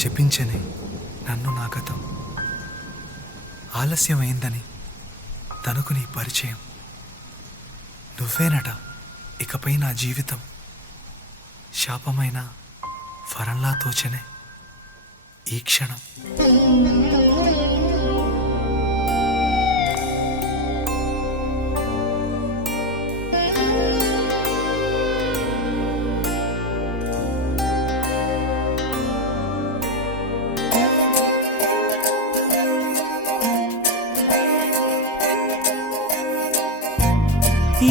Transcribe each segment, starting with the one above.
శపించని నన్ను నా గతం, ఆలస్యమైందని తనకు నీ పరిచయం. నువ్వేనట ఇకపై నా జీవితం, శాపమైన వరంలా తోచనే ఈ క్షణం.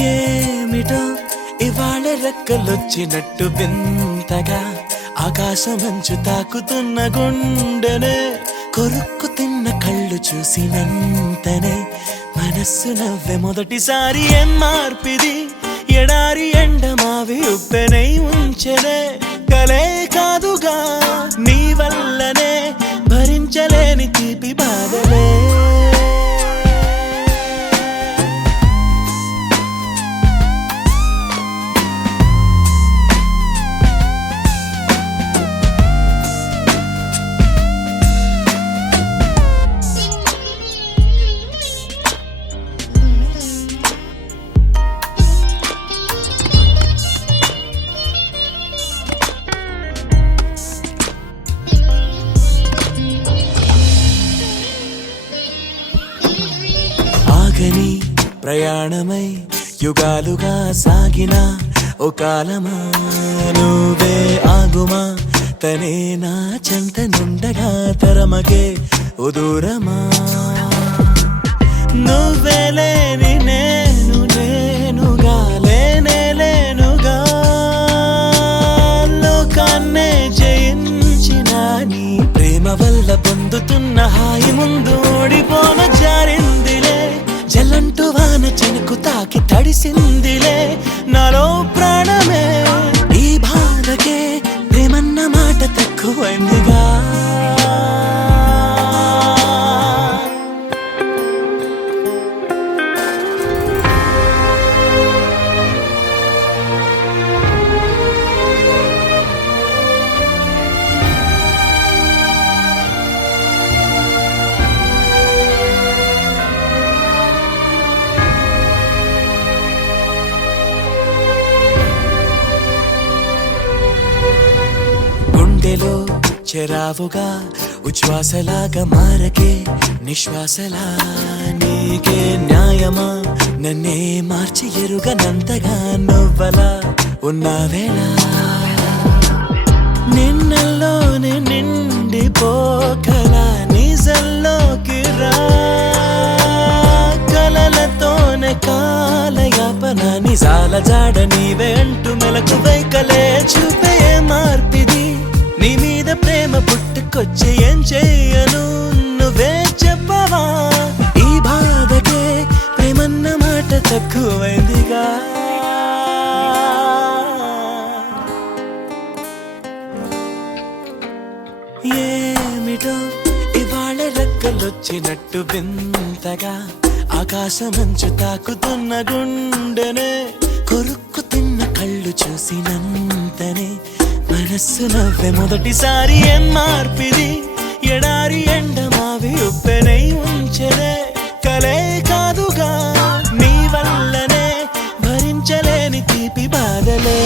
ఏమిటో ఇవాళ రెక్కలొచ్చినట్టు వింతగా ఆకాశమంచు తాకుతున్న గుండెనే, కొరుక్కు తిన్న కళ్ళు చూసినంతనే మనస్సు నవ్వే మొదటిసారి. ఏం మార్పిది, ఎడారి ఎండమావి ఉప్పెనై ఉంచెనే, కలే కాదుగా నీ వల్లనే భరించలేని తీపి బాధలే. ఆగని ప్రయాణమై యుగాలుగా సాగిన ఓ కాలమా, నువ్వే ఆగుమా తనే నా చెంత నుండగా తరమకే ఓ దూరమా. నువ్వే లేని నేను నేనుగా లేనే లేనుగా, లోకాన్నే జయించిన నీ ప్రేమ వల్ల పొందుతున్న హాయి ముందు ఓడిపోన జారిందిలే. జల్లంటూ వాన చెనుకు తాకి తడిసిందిలే నాలో ప్రాణమే, ఈ బాధకే ప్రేమన్న మాట తక్కువైందిగా. గుండెలో చెరావుగా ఉచ్ఛ్వాసలాగా మారకే నిశ్వాసలా, నీకే న్యాయమా నన్నే మార్చి ఎరుగనంతగా నువ్వలా ఉన్నావేలా. నిన్నల్లోనే నిండిపోకలా నిజల్లోకి రా, కలలతోనే కాలయాపన నిజాల జాడ నీవే అంటూ మెలకు వైకలే చూపే మార్పిది. నీ మీద ప్రేమ పుట్టుకొచ్చి ఏం చెయ్యను నువ్వే చెప్పవా, ఈ బాధకే ప్రేమన్న మాట తక్కువైందిగా. ఏమిటో ఇవాళ రెక్కలొచ్చినట్టు వింతగా ఆకాశమంచు తాకుతున్న గుండెనే, కొరుక్కు తిన్న కళ్ళు చూసినంతనే మనస్సు నవ్వే మొదటిసారి. ఏం మార్పిది, ఎడారి ఎండమావి ఉప్పెనై ఉంచెనే, కలే కాదుగా నీ వల్లనే భరించలేని తీపి బాధలే.